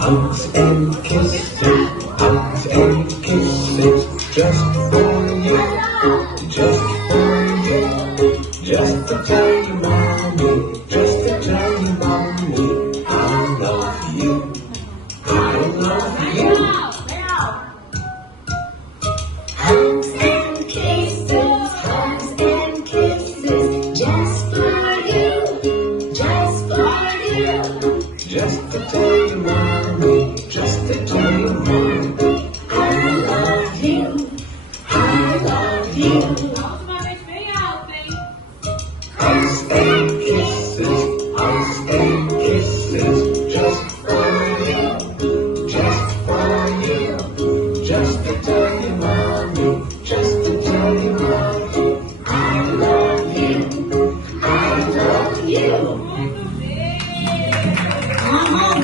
Hugs and kisses, just for you, just for you. Just to tell you, mommy, just to tell you, mommy, I love you. I love you. Hugs and kisses, just for you, just for you. Just to tell you, mommy, just to tell you, mommy, I love you, I love you. hugs and kisses, just for you, just for you. Just to tell you, mommy, just to tell you, mommy, I love you, I love you. Come on.